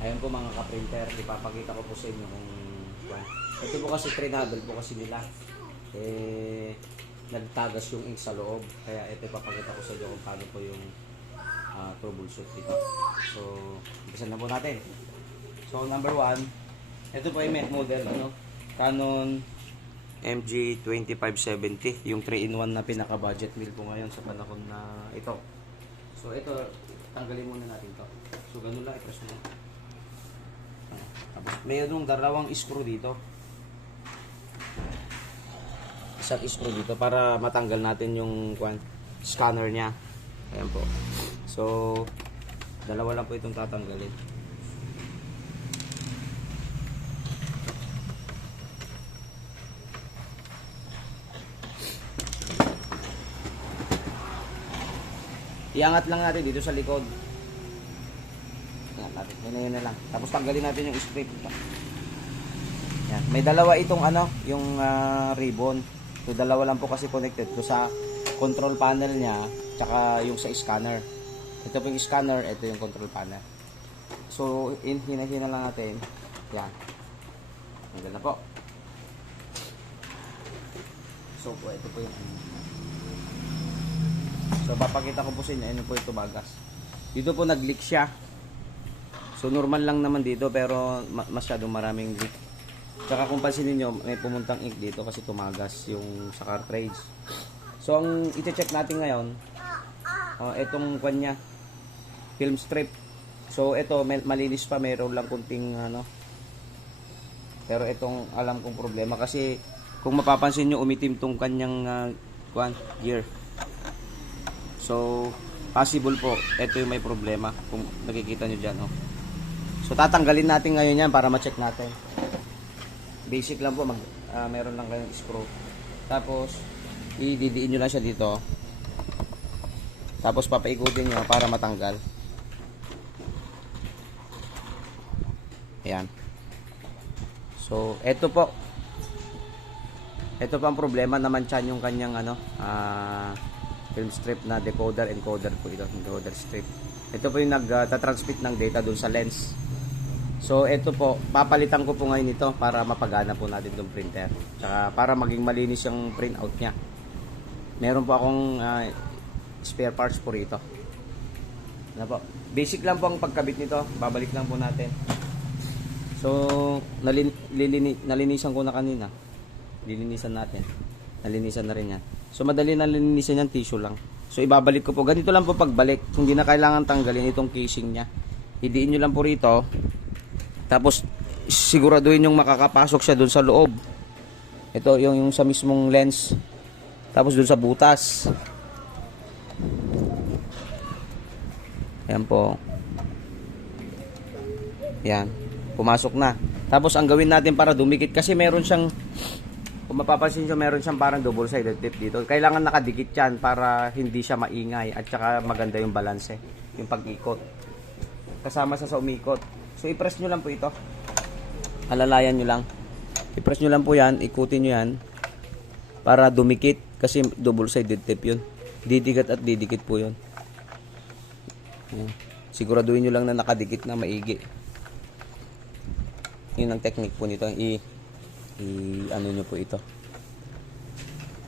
Ayan po mga ka-printer, ipapakita ko po sa inyo kung ito po kasi trinable po kasi nila. Nagtagas yung ink sa loob. Kaya ito ipapakita ko sa inyo kung paano po yung troubleshoot dito. So, umpisan na po natin. So, number 1, ito po yung model, Canon MG2570, yung 3-in-1 na pinaka-budget meal po ngayon sa panahon na ito. So, ito, tanggalin muna natin to. So, ganun lang, ipress mo. Tapos, mayroong dalawang screw dito. Isang screw dito para matanggal natin yung scanner niya. Ayan po. So, dalawa lang po itong tatanggalin. Iangat lang natin dito sa likod. Iangat natin. Yun na lang. Tapos tanggalin natin yung strip. Yan. May dalawa itong yung ribbon. So, dalawa lang po kasi connected. So, sa control panel niya, tsaka yung sa scanner. Ito po yung scanner, ito yung control panel. So, hina-hina lang natin. Yan. Hanggang na po. So, ito po yung So, papakita ko po sa inyo, ano po ito bagas. Dito po nag-leak siya. So, normal lang naman dito, pero masyadong maraming leak. Tsaka kung pansinin nyo, may pumuntang ink dito kasi tumagas yung sa cartridge. So, ang iti-check natin ngayon, itong kanya, film strip. So, ito, malinis pa, mayroon lang kunting, pero itong alam kong problema kasi kung mapapansin nyo, umitim tong kanyang gear. So, possible po, ito yung may problema kung nakikita nyo dyan. So, tatanggalin natin ngayon yan para ma-check natin. Basic lang po, meron lang kayong screw. Tapos, ididiin nyo lang siya dito. Tapos, papaikutin nyo para matanggal. Ayan. So, ito po. Ito pa ang problema naman dyan yung kanyang film strip na decoder, encoder po ito, encoder strip. Ito po yung nagtatransmit ng data dun sa lens. So, ito po, papalitan ko po ngayon ito para mapagana po natin itong printer. Tsaka para maging malinis yung printout niya. Meron po akong spare parts po rito. Ano po? Basic lang po ang pagkabit nito. Babalik lang po natin. So, nalinisan ko na kanina. Lilinisan natin. Nalinisan na rin yan. So, madali na linisan yan, tissue lang. So, ibabalik ko po. Ganito lang po pagbalik. Hindi na kailangan tanggalin itong casing niya. Idiin nyo lang po rito. Tapos, siguraduhin yung makakapasok siya dun sa loob. Ito, yung sa mismong lens. Tapos, dun sa butas. Ayan po. Ayan. Pumasok na. Tapos, ang gawin natin para dumikit. Kasi meron siyang, kung mapapansin nyo, meron siyang parang double-sided tip dito. Kailangan nakadikit yan para hindi siya maingay. At saka maganda yung balance. Yung pag-ikot. Kasama sa umikot. So, i-press nyo lang po ito. Alalayan nyo lang. I-press nyo lang po yan. Ikutin nyo yan. Para dumikit. Kasi double-sided tape yun. Didikit at didikit po yun. Yan. Siguraduhin nyo lang na nakadikit na maigi. Yun ang technique po nito. Ano nyo po ito.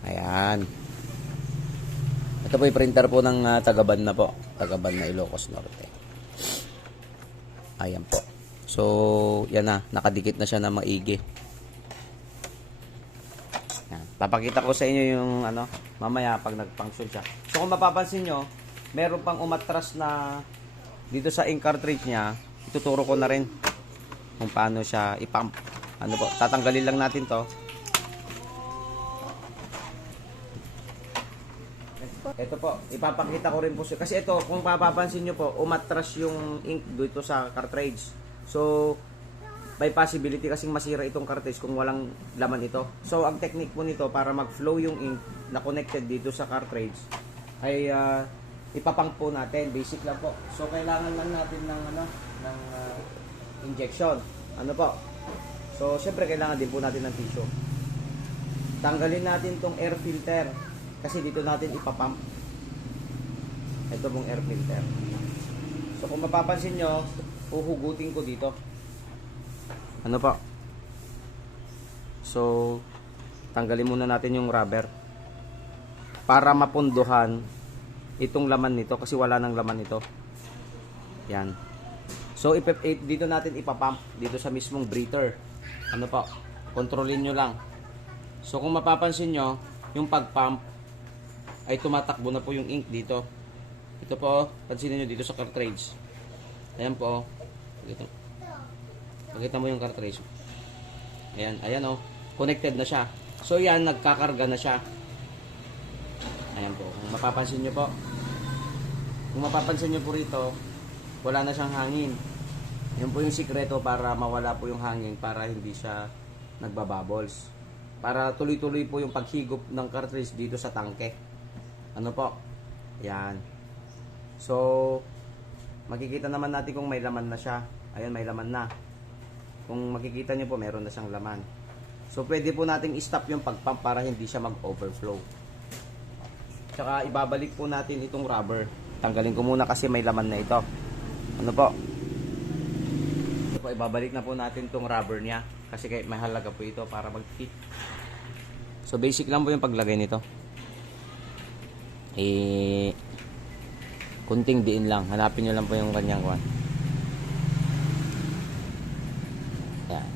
Ayan. Ito po yung printer po ng Tagaban na po. Tagaban na Ilocos Norte. Ayan po. So, yan na. Nakadikit na siya na maigi. Yan. Papakita ko sa inyo yung mamaya pag nag-function siya. So, kung mapapansin nyo, meron pang umatras na dito sa ink cartridge niya. Ituturo ko na rin kung paano siya ipump. Tatanggalin lang natin to. Ito po, ipapakita ko rin po. Kasi ito, kung mapapansin nyo po, umatras yung ink dito sa cartridge. So, may possibility kasing masira itong cartridge kung walang laman ito. So, ang technique po nito para mag-flow yung ink na connected dito sa cartridge ay ipapump po natin. Basic lang po. So, kailangan lang natin ng injection. So, syempre kailangan din po natin ng tissue. Tanggalin natin tong air filter kasi dito natin ipapump. Ito pong air filter. So kung mapapansin nyo, uhugutin ko dito. Ano pa? So, tanggalin muna natin yung rubber para mapunduhan itong laman nito kasi wala nang laman ito. Yan. So, dito natin ipapump dito sa mismong breather. Ano pa? Kontrolin nyo lang. So, kung mapapansin nyo, yung pag-pump ay tumatakbo na po yung ink dito. Ito po, pansinin nyo dito sa cartridge. Ayan po. Pakita mo yung cartridge. Ayan, ayan o. Connected na siya. So yan, nagkakarga na siya. Ayan po. Kung mapapansin nyo po. Kung mapapansin nyo po rito, wala na siyang hangin. Yan po yung sikreto para mawala po yung hangin para hindi siya nagbabubbles. Para tuloy-tuloy po yung paghigop ng cartridge dito sa tangke. Ano po? Yan. So, makikita naman natin kung may laman na siya. Ayan, may laman na. Kung makikita nyo po, meron na siyang laman. So, pwede po nating i-stop yung pag-pump para hindi siya mag-overflow. Tsaka, ibabalik po natin itong rubber. Tanggalin ko muna kasi may laman na ito. Ano po? Ito po, ibabalik na po natin itong rubber niya. Kasi mahalaga po ito para mag-fit. So, basic lang po yung paglagay nito. Kunting diin lang. Hanapin nyo lang po yung kanyang kwan. Yan.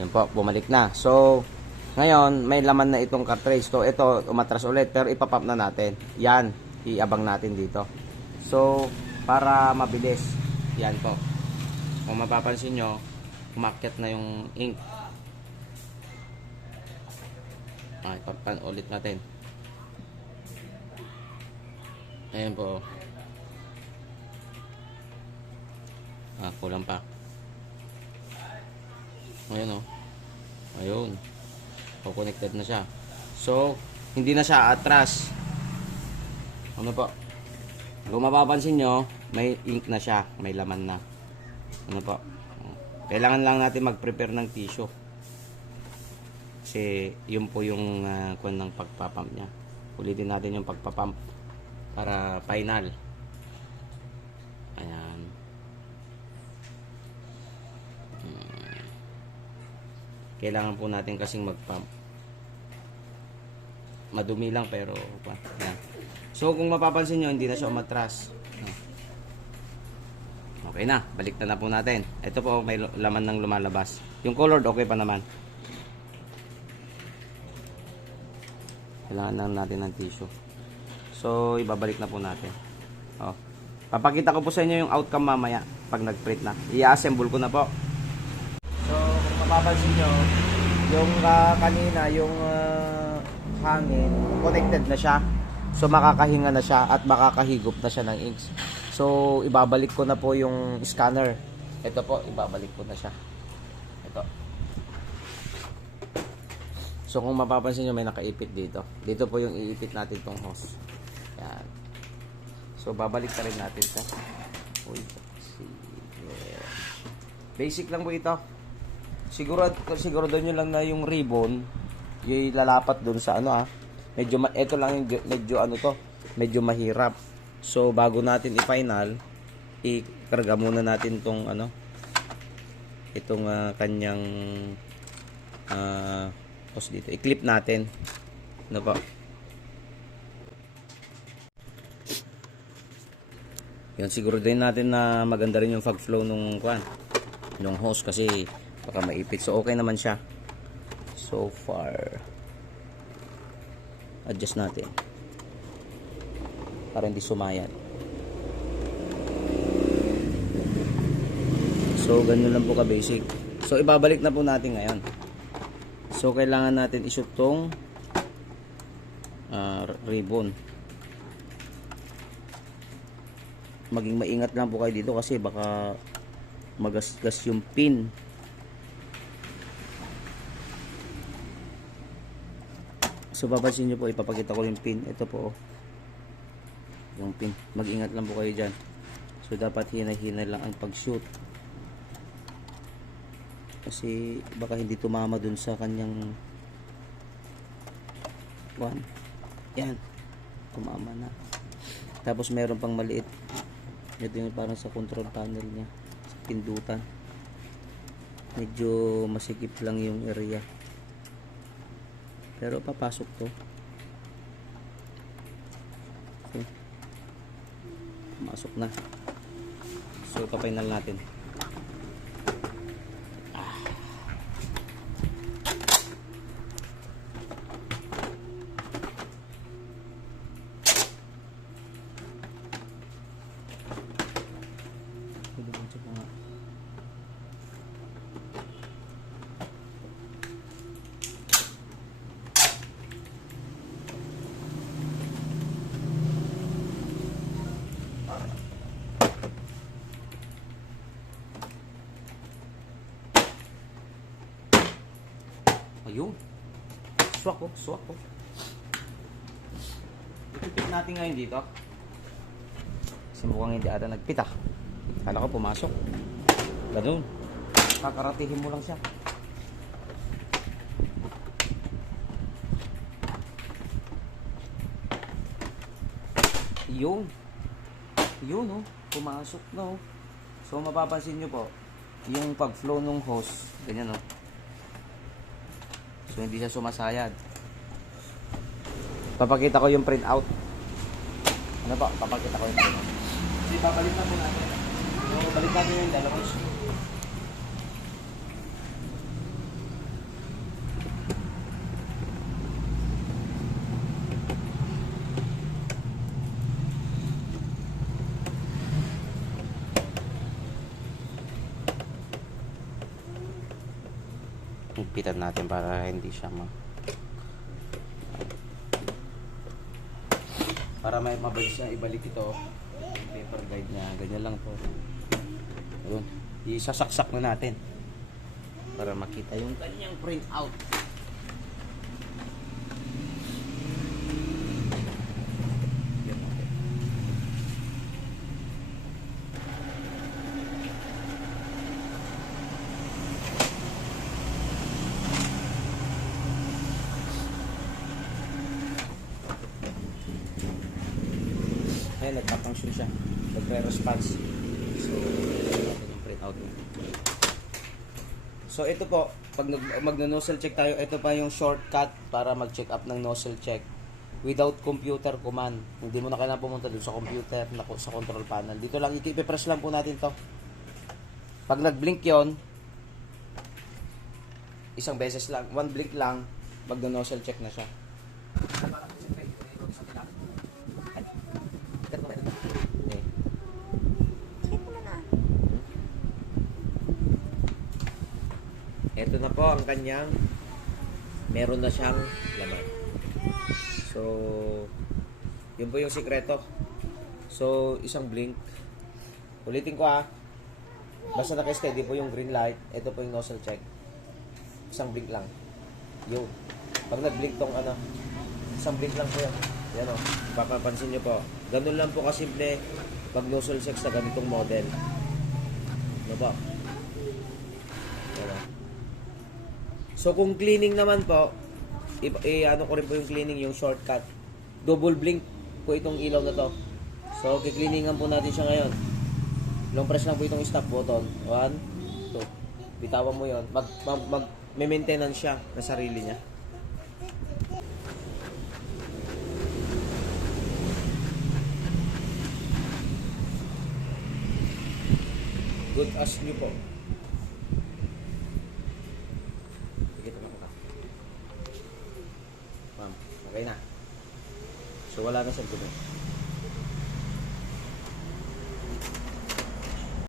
Yan po, bumalik na. So, ngayon, may laman na itong cartridge. So, ito, umatras ulit. Pero ipapump na natin. Yan, iabang natin dito. So, para mabilis. Yan po. Kung mapapansin nyo, umakyat na yung ink. Ipapump ulit natin. Ayan po. Kulang pa. Ayun o. Ayun. Connected na siya. So, hindi na siya atras. Ano po? Kung mapapansin nyo, may ink na siya. May laman na. Ano po? Kailangan lang natin mag-prepare ng tissue. Kasi, yun po yung kung ng pagpapump niya. Ulitin natin yung pagpapump para final. Ayan. Kailangan po natin kasing mag-pump. Madumi lang pero yan. So kung mapapansin nyo, hindi na siya umatras. Okay na, baliktad na po natin. Ito po may laman ng lumalabas. Yung colored okay pa naman. Kailangan lang natin ng tissue. So ibabalik na po natin. Papakita ko po sa inyo yung outcome mamaya pag nag-print na. I-assemble ko na po. So, kung mapapansin nyo, yung kanina, yung hangin, connected na siya. So, makakahinga na siya at makakahigop na siya ng inks. So, ibabalik ko na po yung scanner. Ito po, ibabalik ko na siya. Ito. So, kung mapapansin nyo, may nakaipit dito. Dito po yung iipit natin tong hose. Yan. So, babalik ka rin natin sa basic lang po ito. Siguro doon nyo lang na yung ribbon yung lalapat doon sa ano medyo ito lang yung medyo medyo mahirap. So bago natin i-final, ikarga muna natin tong itong kanyang hose dito. I-clip natin. Ano po? Yan, siguro din natin na maganda rin yung fog flow nung hose kasi baka maipit. So okay naman siya so far. Adjust natin para hindi sumayan. So ganyan lang po ka basic. So ibabalik na po natin ngayon. So kailangan natin i-shoot tong ribbon. Maging maingat lang po kayo dito kasi baka magasgas yung pin. So papansin nyo po, ipapakita ko yung pin. Ito po yung pin. Mag-ingat lang po kayo dyan. So dapat hinay-hinay lang ang pag-shoot kasi baka hindi tumama dun sa kanyang Yan. Tumama na. Tapos meron pang maliit. Ito yung parang sa control panel niya. Sa pindutan. Medyo masikip lang yung area. Pero papasok to. Okay. Pumasok na. So, ipapinal natin. Ayun. Swak ko, swak ko. Ipipit natin ngayon dito. Kasi mukhang hindi ata nagpita. Kala ko pumasok. Ganun. Kakaratihin mo lang siya. Yun. Yun oh. Pumasok na oh. So mapapansin nyo po, yung pag-flow ng hose, ganyan oh. So, hindi siya sumasayad. Papakita ko yung printout. Ano ba? Papakita ko yung printout. Kasi papalitan mo natin. So, balik natin yung dalawang screw. Pitan natin para hindi siya para may mabilis na ibalik ito yung paper guide niya. Ganyan lang po. Ayun. Isasaksak na natin para makita yung kanyang print out. Ayan, nagpapunction siya. Nagre-response. So, ito yung print out niya. So, ito po, pag mag-nozzle check tayo, ito pa yung shortcut para mag-check up ng nozzle check without computer command. Hindi mo na kailangan pumunta dun sa computer, sa control panel. Dito lang, ipipress lang po natin to. Pag nag-blink yon, isang beses lang, one blink lang, mag-nozzle check na siya. Ito na po ang kanyang meron na siyang laman. So, yun po yung sikreto. So, isang blink. Ulitin ko basta naka-steady po yung green light. Ito po yung nozzle check. Isang blink lang. Yun. Pag nag-blink tong isang blink lang po yan. Yan o. Papapansin nyo po. Ganun lang po kasimple pag nozzle check sa ganitong model. Ano ba? So, kung cleaning naman po, ano ko rin po yung cleaning, yung shortcut. Double blink po itong ilaw na to. So, kikleaningan po natin siya ngayon. Long press lang po itong stop button. 1, 2. Bitawan mo yon. May-maintenance siya na sarili niya. Good as new po. Okay na. So, wala na sa gulo.